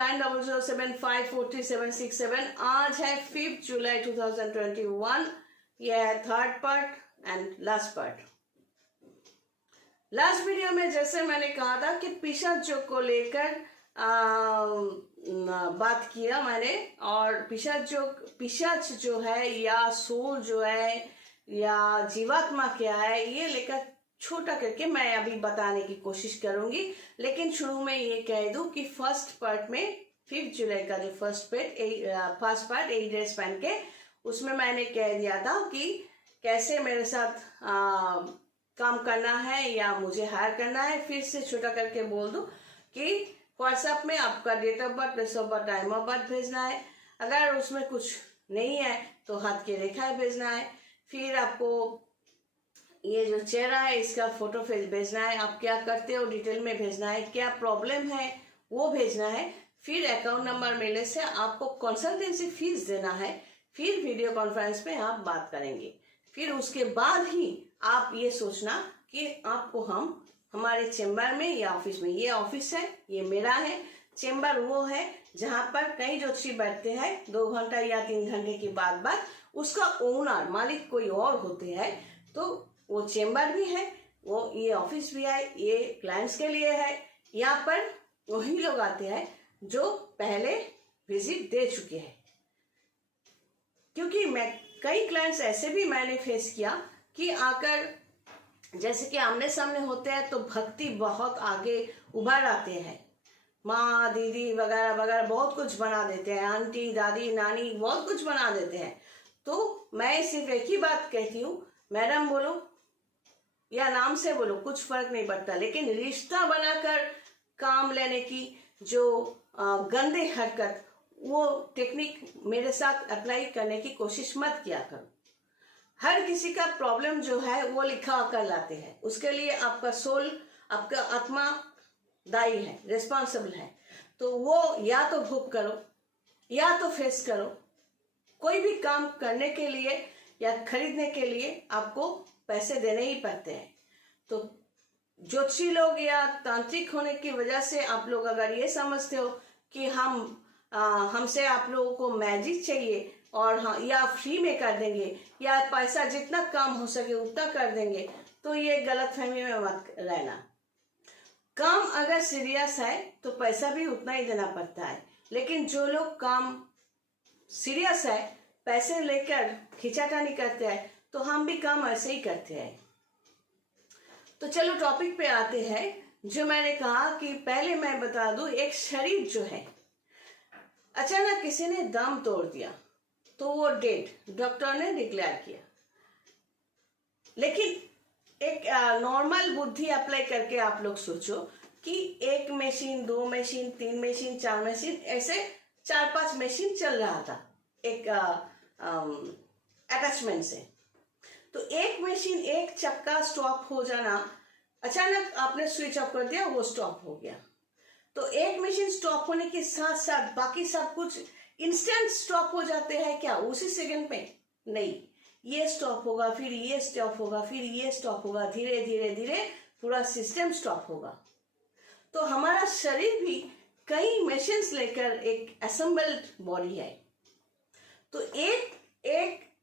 900754767। आज है 5 जुलाई 2021। यह है third part and last part. Last video में जैसे मैंने कहा था कि पिशाच को लेकर बात किया मैंने, और पिशाच जो है या सोल जो है या जीवात्मा क्या है, ये लेकर छोटा करके मैं अभी बताने की कोशिश करूंगी। लेकिन शुरू में ये कह दूं कि फर्स्ट पार्ट में 5 जुलाई का जो फर्स्ट पार्ट यही ड्रेस पहन के, उसमें मैंने कह दिया था कि कैसे मेरे साथ काम करना है या मुझे हायर करना है। फिर से छोटा करके बोल दूं कि व्हाट्सएप में आपका date of birth, place of birth, time of birth भेजना है। अगर उसमें कुछ नहीं है तो हाथ की रेखाएं भेजना है। फिर आपको ये जो चेहरा है इसका फोटो भेजना है। आप क्या करते हो डिटेल में भेजना है, क्या प्रॉब्लम है वो भेजना है। फिर अकाउंट नंबर मिलने से आपको कंसल्टेंसी फीस देना है। फिर वीडियो कॉन्फ्रेंस में आप बात करेंगे। फिर उसके बाद ही आप ये सोचना कि आपको हम हमारे चेम्बर में या ऑफिस में, ये ऑफिस है, ये मेरा है, चेम्बर वो है जहां पर कई ज्योतिषी बैठते हैं 2 घंटा या 3 घंटे की बाद उसका ओनर मालिक कोई और होते हैं। तो वो चेम्बर भी है, वो ये ऑफिस भी है, ये क्लाइंट्स के लिए है। यहाँ पर वही लोग आते हैं जो पहले विजिट दे चुके हैं। क्योंकि मैं कई क्लाइंट्स ऐसे भी मैंने फेस किया कि आकर जैसे कि आमने सामने होते हैं तो भक्ति बहुत आगे उभर आते हैं, माँ दीदी वगैरह वगैरह बहुत कुछ बना देते हैं, आंटी दादी नानी बहुत कुछ बना देते हैं। तो मैं सिर्फ एक ही बात कहती हूँ, मैडम बोलो या नाम से बोलो कुछ फर्क नहीं पड़ता, लेकिन रिश्ता बनाकर काम लेने की जो गंदे हरकत, वो टेक्निक मेरे साथ अप्लाई करने की कोशिश मत किया करो। हर किसी का प्रॉब्लम जो है वो लिखा कर लाते हैं, उसके लिए आपका सोल, आपका आत्मा दायी है, रिस्पॉन्सिबल है। तो वो या तो भुग करो या तो फेस करो। कोई भी काम करने के लिए या खरीदने के लिए आपको पैसे देने ही पड़ते हैं। तो ज्योतिषी लोग या तांत्रिक होने की वजह से आप लोग अगर ये समझते हो कि हमसे आप लोगों को मैजिक चाहिए और हाँ या फ्री में कर देंगे या पैसा जितना काम हो सके उतना कर देंगे, तो ये गलतफहमी में मत रहना। काम अगर सीरियस है तो पैसा भी उतना ही देना पड़ता है। लेकिन जो लोग काम सीरियस है, पैसे लेकर खिंचातानी करते हैं, तो हम भी काम ऐसे ही करते हैं। तो चलो टॉपिक पे आते हैं। जो मैंने कहा कि पहले मैं बता दूं, एक शरीर जो है अचानक किसी ने दम तोड़ दिया तो वो डेड डॉक्टर ने डिक्लेयर किया। लेकिन एक नॉर्मल बुद्धि अप्लाई करके आप लोग सोचो कि 1 मशीन, 2 मशीन, 3 मशीन, 4 मशीन, ऐसे 4-5 मशीन चल रहा था एक अटैचमेंट से। तो एक मशीन, एक चक्का स्टॉप हो जाना, अचानक आपने स्विच ऑफ कर दिया, वो स्टॉप हो गया। तो एक मशीन स्टॉप होने के साथ साथ बाकी सब कुछ इंस्टेंट स्टॉप हो जाते हैं क्या उसी सेकंड में? नहीं, ये स्टॉप होगा, फिर ये स्टॉप होगा, फिर ये स्टॉप होगा, धीरे धीरे धीरे पूरा सिस्टम स्टॉप होगा। तो हमारा शरीर भी कई मशीन्स लेकर एक असेंबल्ड बॉडी है। तो एक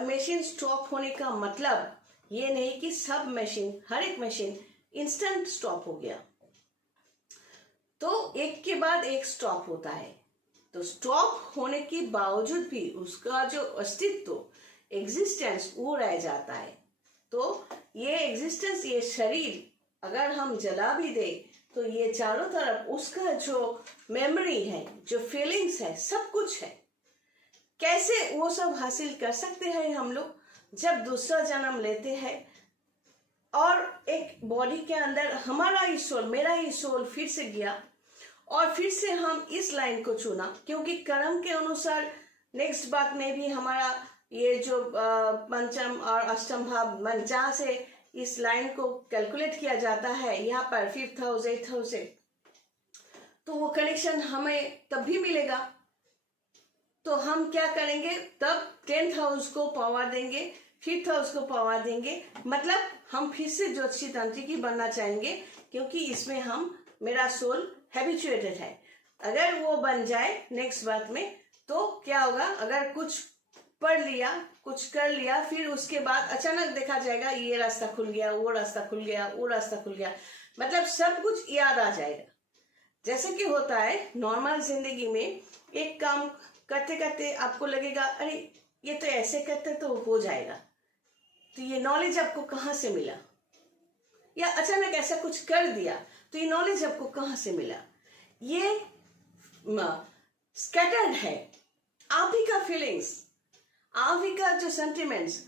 मशीन स्टॉप होने का मतलब ये नहीं कि सब मशीन, हर एक मशीन इंस्टेंट स्टॉप हो गया। तो एक के बाद एक स्टॉप होता है। तो स्टॉप होने के बावजूद भी उसका जो अस्तित्व, एग्जिस्टेंस, वो रह जाता है। तो ये एग्जिस्टेंस, ये शरीर अगर हम जला भी दे तो ये चारों तरफ उसका जो मेमोरी है, जो फीलिंग्स है, सब कुछ है। कैसे वो सब हासिल कर सकते हैं हम लोग? जब दूसरा जन्म लेते हैं और एक बॉडी के अंदर हमारा ही सोल, मेरा ही सोल फिर से गया और फिर से हम इस लाइन को चुना, क्योंकि कर्म के अनुसार नेक्स्ट बात में भी हमारा ये जो पंचम और अष्टम भाव जहाँ से इस लाइन को कैलकुलेट किया जाता है, यहाँ पर 5th हाउस, 8th हाउस से, तो वो कनेक्शन हमें तब भी मिलेगा। तो हम क्या करेंगे? तब 10th हाउस को पावर देंगे, 5th हाउस को पावर देंगे। मतलब हम फिर से ज्योतिषी तांत्रिकी बनना चाहेंगे, क्योंकि इसमें मेरा सोल हैबिचुएटेड है। अगर वो बन जाए नेक्स्ट बात में, तो क्या होगा, अगर कुछ पढ़ लिया, कुछ कर लिया, फिर उसके बाद अचानक देखा जाएगा ये रास्ता खुल गया, वो रास्ता खुल गया, वो रास्ता खुल गया, मतलब सब कुछ याद आ जाएगा। जैसे कि होता है नॉर्मल जिंदगी में, एक काम करते करते आपको लगेगा अरे ये तो ऐसे करते तो हो जाएगा, तो ये नॉलेज आपको कहाँ से मिला, या अचानक ऐसा कुछ कर दिया तो ये नॉलेज आपको कहाँ से मिला। ये स्कैटर्ड है, आप ही का फीलिंग्स, आप ही का जो सेंटिमेंट्स।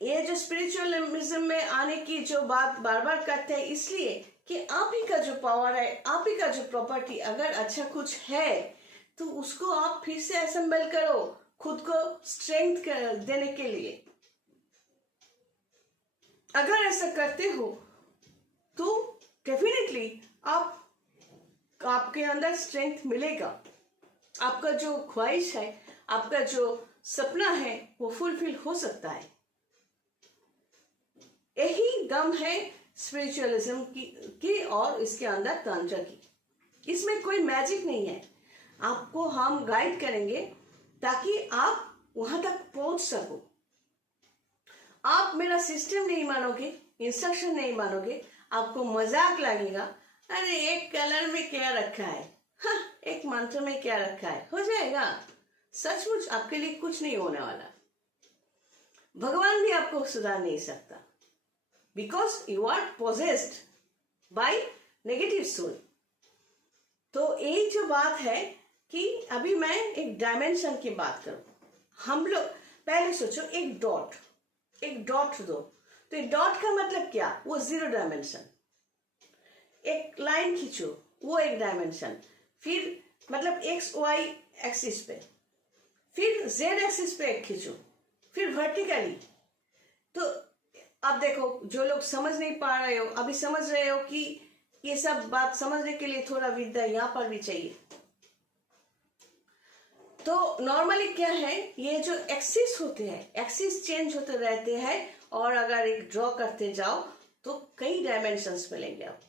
ये जो स्पिरिचुअलिज्म में आने की जो बात बार बार करते हैं, इसलिए कि आप ही का जो पावर है, आप ही का जो प्रॉपर्टी अगर अच्छा कुछ है तो उसको आप फिर से असेंबल करो, खुद को स्ट्रेंथ देने के लिए। अगर ऐसा करते हो तो डेफिनेटली आपके अंदर स्ट्रेंथ मिलेगा, आपका जो ख्वाहिश है, आपका जो सपना है वो फुलफिल हो सकता है। यही दम है स्पिरिचुअलिज्म की और इसके अंदर तंत्र की। इसमें कोई मैजिक नहीं है, आपको हम गाइड करेंगे ताकि आप वहां तक पहुंच सको। आप मेरा सिस्टम नहीं मानोगे, इंस्ट्रक्शन नहीं मानोगे, आपको मजाक लगेगा, अरे एक कलर में क्या रखा है, हाँ, एक मंत्र में क्या रखा है, हो जाएगा। सचमुच आपके लिए कुछ नहीं होने वाला। भगवान भी आपको सुधार नहीं सकता, because you are possessed by negative soul. तो यही जो बात है कि अभी मैं एक डायमेंशन की बात करूं। हम लोग पहले सोचो, एक डॉट दो, तो एक डॉट का मतलब क्या, वो 0 डायमेंशन। एक लाइन खींचो, वो एक डायमेंशन, फिर मतलब एक्स वाई एक्सिस पे, फिर जेड एक्सिस पे एक खींचो, फिर वर्टिकली। तो अब देखो, जो लोग समझ नहीं पा रहे हो, अभी समझ रहे हो कि ये सब बात समझने के लिए थोड़ा विद्या यहाँ पर भी चाहिए। तो नॉर्मली क्या है, ये जो एक्सिस होते हैं, एक्सिस चेंज होते रहते हैं, और अगर एक ड्रॉ करते जाओ तो कई डायमेंशंस मिलेंगे आपको।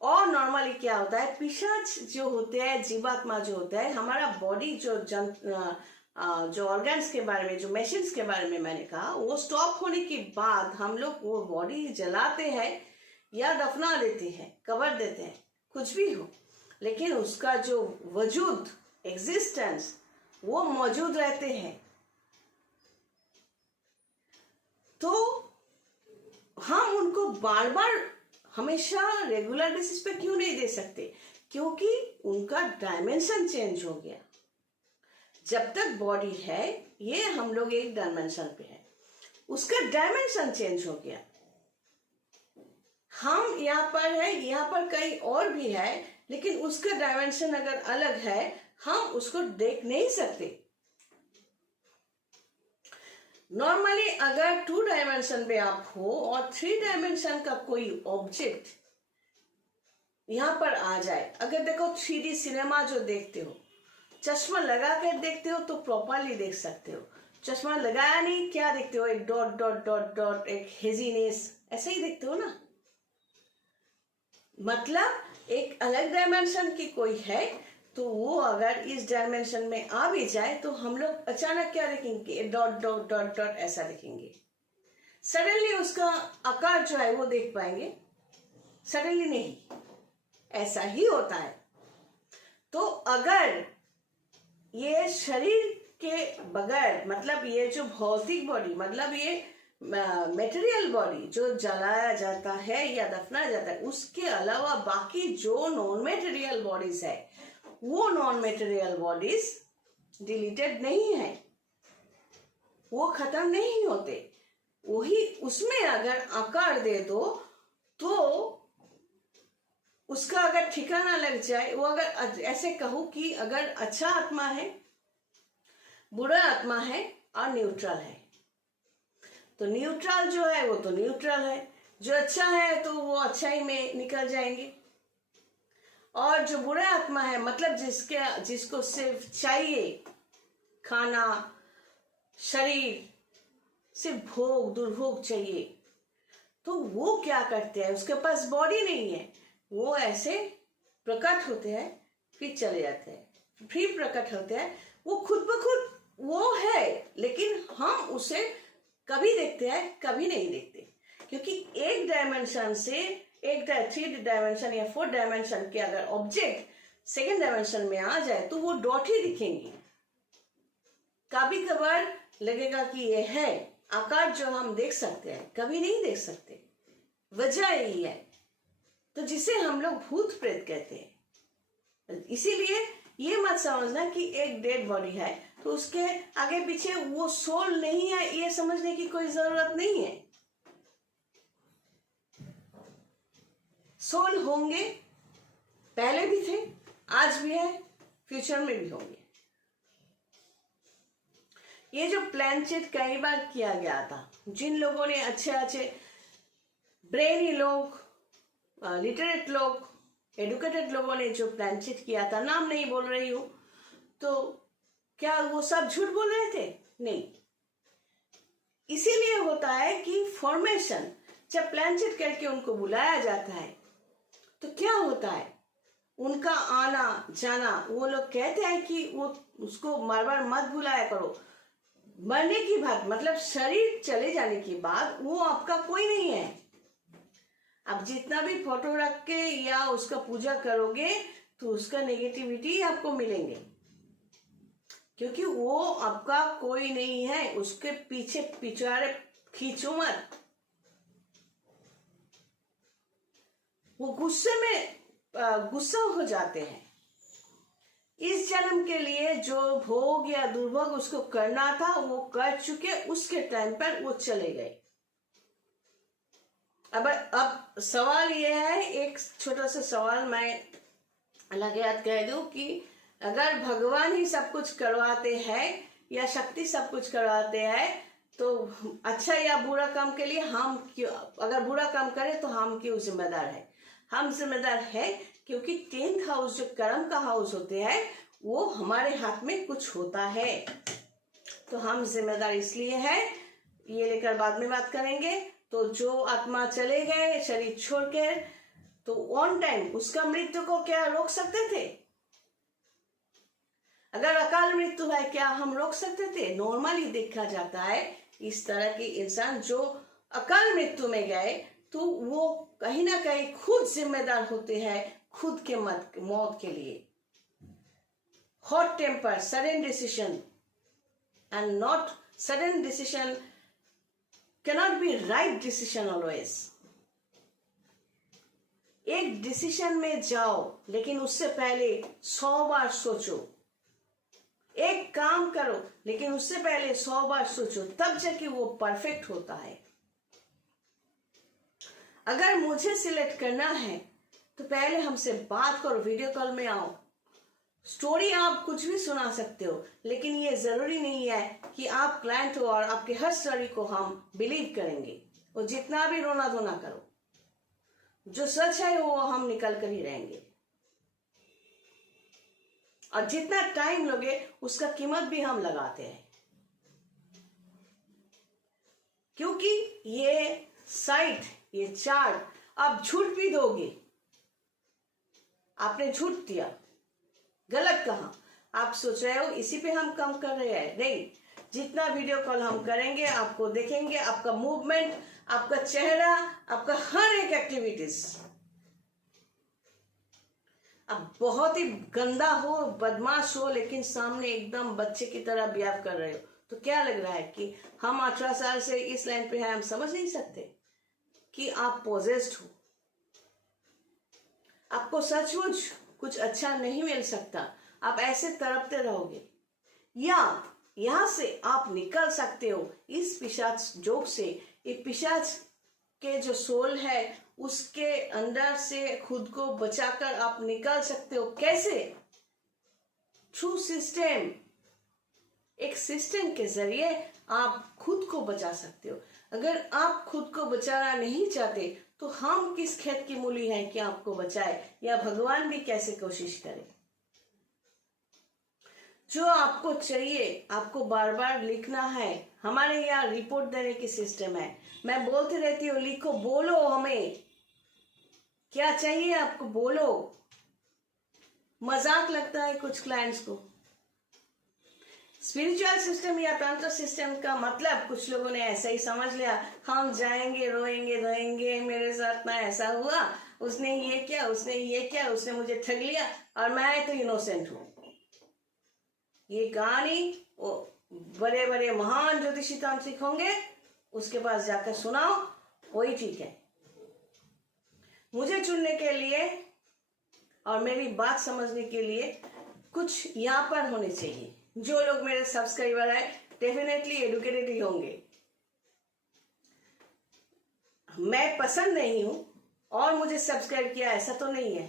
और नॉर्मली क्या होता है, पिशाच जो होते हैं, जीवात्मा जो होता है, हमारा बॉडी जो ऑर्गन्स के बारे में, जो मशीन्स के बारे में मैंने कहा, वो स्टॉप होने के बाद हम लोग वो बॉडी जलाते हैं या दफना देते हैं, कवर देते हैं, कुछ भी हो, लेकिन उसका जो वजूद, एग्जिस्टेंस, वो मौजूद रहते हैं। तो हम उनको बार बार हमेशा रेगुलर बेसिस पे क्यों नहीं दे सकते, क्योंकि उनका डायमेंशन चेंज हो गया। जब तक बॉडी है, ये हम लोग एक डायमेंशन पे है, उसका डायमेंशन चेंज हो गया। हम यहाँ पर है, यहाँ पर कहीं और भी है, लेकिन उसका डायमेंशन अगर अलग है, हम उसको देख नहीं सकते। नॉर्मली अगर 2 डायमेंशन पे आप हो और 3 डायमेंशन का कोई ऑब्जेक्ट यहां पर आ जाए, अगर देखो 3D सिनेमा जो देखते हो, चश्मा लगा कर देखते हो तो प्रॉपरली देख सकते हो, चश्मा लगाया नहीं, क्या देखते हो, एक डॉट डॉट डॉट डॉट, एक हेजीनेस, ऐसे ही देखते हो ना। मतलब एक अलग डायमेंशन की कोई है, तो वो अगर इस डायमेंशन में आ भी जाए तो हम लोग अचानक क्या देखेंगे, डॉट डॉट डॉट डॉट ऐसा देखेंगे। सडनली उसका आकार जो है वो देख पाएंगे, सडनली नहीं, ऐसा ही होता है। तो अगर ये शरीर के बगैर, मतलब ये जो भौतिक बॉडी, मतलब ये मटेरियल बॉडी जो जलाया जाता है या दफनाया जाता है, उसके अलावा बाकी जो नॉन मटेरियल बॉडीज है, वो नॉन मटेरियल बॉडीज डिलीटेड नहीं है, वो खत्म नहीं होते। वही उसमें अगर आकार दे दो तो उसका अगर ठिकाना लग जाए, वो अगर ऐसे कहो कि अगर अच्छा आत्मा है, बुरा आत्मा है और न्यूट्रल है, तो न्यूट्रल जो है वो तो न्यूट्रल है, जो अच्छा है तो वो अच्छाई में निकल जाएंगे, और जो बुरा आत्मा है, मतलब जिसको सिर्फ चाहिए खाना, शरीर, सिर्फ भोग दुर्भोग चाहिए, तो वो क्या करते हैं, उसके पास बॉडी नहीं है, वो ऐसे प्रकट होते हैं फिर चले जाते हैं, फिर प्रकट होते हैं। वो खुद ब खुद वो है, लेकिन हम उसे कभी देखते हैं कभी नहीं देखते, क्योंकि एक डायमेंशन से एक 3 डायमेंशन या 4 डायमेंशन के अगर ऑब्जेक्ट सेकेंड डायमेंशन में आ जाए तो वो डॉट ही दिखेंगी। कभी कभार लगेगा कि ये है आकार जो हम देख सकते हैं, कभी नहीं देख सकते। वजह यही है, तो जिसे हम लोग भूत प्रेत कहते हैं। इसीलिए ये मत समझना कि एक डेड बॉडी है तो उसके आगे पीछे वो सोल नहीं है, ये समझने की कोई जरूरत नहीं है। सोल होंगे, पहले भी थे, आज भी है, फ्यूचर में भी होंगे। ये जो प्लान चेट कई बार किया गया था, जिन लोगों ने अच्छे ब्रेनी लोग, लिटरेट लोग, एडुकेटेड लोगों ने जो प्लान चेट किया था, नाम नहीं बोल रही हूं, तो क्या वो सब झूठ बोल रहे थे? नहीं। इसीलिए होता है कि फॉर्मेशन जब प्लान चेट करके उनको बुलाया जाता है तो क्या होता है, उनका आना जाना, वो लोग कहते हैं कि वो उसको बार बार मत बुलाया करो। मरने की बात मतलब शरीर चले जाने के बाद वो आपका कोई नहीं है। आप जितना भी फोटो रख के या उसका पूजा करोगे तो उसका नेगेटिविटी आपको मिलेंगे, क्योंकि वो आपका कोई नहीं है। उसके पीछे पिछाड़े खींचो मत। वो गुस्सा हो जाते हैं। इस जन्म के लिए जो भोग या दुर्भोग उसको करना था वो कर चुके, उसके टाइम पर वो चले गए। अब सवाल ये है, एक छोटा सा सवाल मैं अलग याद कह दूं कि अगर भगवान ही सब कुछ करवाते हैं या शक्ति सब कुछ करवाते हैं तो अच्छा या बुरा काम के लिए हम क्यों, अगर बुरा काम करें तो हम क्यों जिम्मेदार है? हम जिम्मेदार है क्योंकि 10th हाउस जो कर्म का हाउस होते हैं वो हमारे हाथ में कुछ होता है, तो हम जिम्मेदार इसलिए है। ये लेकर बाद में बात करेंगे। तो जो आत्मा चले गए शरीर छोड़कर, तो ऑन टाइम उसका मृत्यु को क्या रोक सकते थे? अगर अकाल मृत्यु है क्या हम रोक सकते थे? नॉर्मली देखा जाता है इस तरह के इंसान जो अकाल मृत्यु में गए तो वो कहीं ना कहीं खुद जिम्मेदार होते हैं खुद के मौत के लिए। Hot temper, sudden decision and not sudden decision cannot be right decision always। एक डिसीजन में जाओ लेकिन उससे पहले 100 बार सोचो। एक काम करो लेकिन उससे पहले 100 बार सोचो, तब जाके वो परफेक्ट होता है। अगर मुझे सिलेक्ट करना है तो पहले हमसे बात करो, वीडियो कॉल में आओ। स्टोरी आप कुछ भी सुना सकते हो, लेकिन ये जरूरी नहीं है कि आप क्लाइंट हो और आपके हर स्टोरी को हम बिलीव करेंगे। और जितना भी रोना धोना करो, जो सच है वो हम निकल कर ही रहेंगे। और जितना टाइम लोगे उसका कीमत भी हम लगाते हैं, क्योंकि ये साइट, ये चार्ट, आप झूठ भी दोगे। आपने झूठ दिया, गलत कहा, आप सोच रहे हो इसी पे हम कम कर रहे हैं। नहीं, जितना वीडियो कॉल हम करेंगे आपको देखेंगे, आपका मूवमेंट, आपका चेहरा, आपका हर एक एक्टिविटीज। आप बहुत ही गंदा हो, बदमाश हो, लेकिन सामने एकदम बच्चे की तरह बिहेव कर रहे हो, तो क्या लग रहा है कि हम 18 साल से इस लाइन पे हैं, हम समझ नहीं सकते कि आप पोजेस्ड हो। आपको सचमुच कुछ अच्छा नहीं मिल सकता, आप ऐसे तड़पते रहोगे। या यहां से आप निकल सकते हो इस पिशाच जोग से। ये पिशाच के जो सोल है उसके अंदर से खुद को बचाकर आप निकल सकते हो। कैसे? Through system. एक सिस्टम के जरिए आप खुद को बचा सकते हो। अगर आप खुद को बचाना नहीं चाहते तो हम किस खेत की मूली हैं कि आपको बचाए, या भगवान भी कैसे कोशिश करे। जो आपको चाहिए आपको बार बार लिखना है। हमारे यहाँ रिपोर्ट देने की सिस्टम है, मैं बोलती रहती हूँ लिखो, बोलो, हमें क्या चाहिए आपको बोलो। मजाक लगता है कुछ क्लाइंट्स को। स्पिरिचुअल सिस्टम या तंत्र सिस्टम का मतलब कुछ लोगों ने ऐसा ही समझ लिया, हम जाएंगे रोएंगे धोएंगे, मेरे साथ ना ऐसा हुआ, उसने ये किया, उसने ये किया, उसने मुझे ठग लिया और मैं तो इनोसेंट हूं। ये कहानी वो बड़े बड़े महान ज्योतिषी तांत्रिक होंगे उसके पास जाकर सुनाओ, वही ठीक है। मुझे चुनने के लिए और मेरी बात समझने के लिए कुछ यहाँ पर होने चाहिए। जो लोग मेरे सब्सक्राइबर है डेफिनेटली एडुकेटेड ही होंगे। मैं पसंद नहीं हूं और मुझे सब्सक्राइब किया ऐसा तो नहीं है।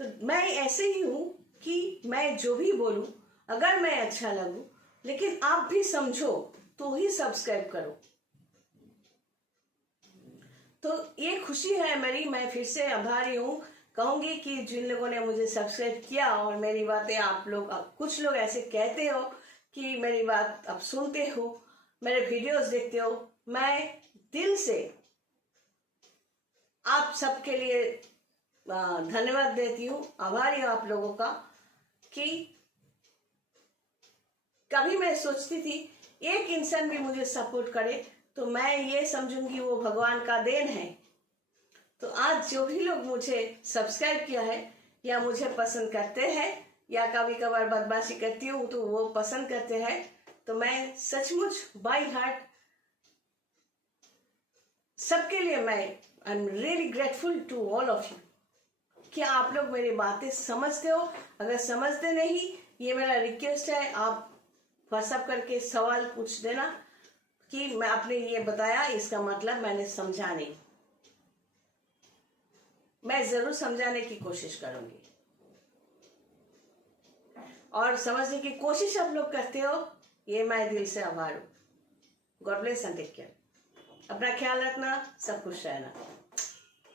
तो मैं ऐसे ही हूं कि मैं जो भी बोलूं अगर मैं अच्छा लगूं, लेकिन आप भी समझो तो ही सब्सक्राइब करो। तो ये खुशी है मेरी, मैं फिर से आभारी हूं। कहूंगी कि जिन लोगों ने मुझे सब्सक्राइब किया और मेरी बातें आप लोग, कुछ लोग ऐसे कहते हो कि मेरी बात आप सुनते हो, मेरे वीडियोस देखते हो, मैं दिल से आप सबके लिए धन्यवाद देती हूँ, आभारी हूँ आप लोगों का। कि कभी मैं सोचती थी एक इंसान भी मुझे सपोर्ट करे तो मैं ये समझूंगी वो भगवान का देन है। तो आज जो भी लोग मुझे सब्सक्राइब किया है या मुझे पसंद करते हैं या कभी कभार बदमाशी करती हूँ तो वो पसंद करते हैं, तो मैं सचमुच बाय हार्ट सबके लिए मैं I am really grateful to all of you. क्या आप लोग मेरी बातें समझते हो? अगर समझते नहीं, ये मेरा रिक्वेस्ट है, आप व्हाट्सएप करके सवाल पूछ देना कि मैं आपने ये बताया इसका मतलब मैंने समझा नहीं। मैं जरूर समझाने की कोशिश करूंगी और समझने की कोशिश आप लोग करते हो, ये मैं दिल से आभार हूं। God bless and take care. अपना ख्याल रखना, सब खुश रहना।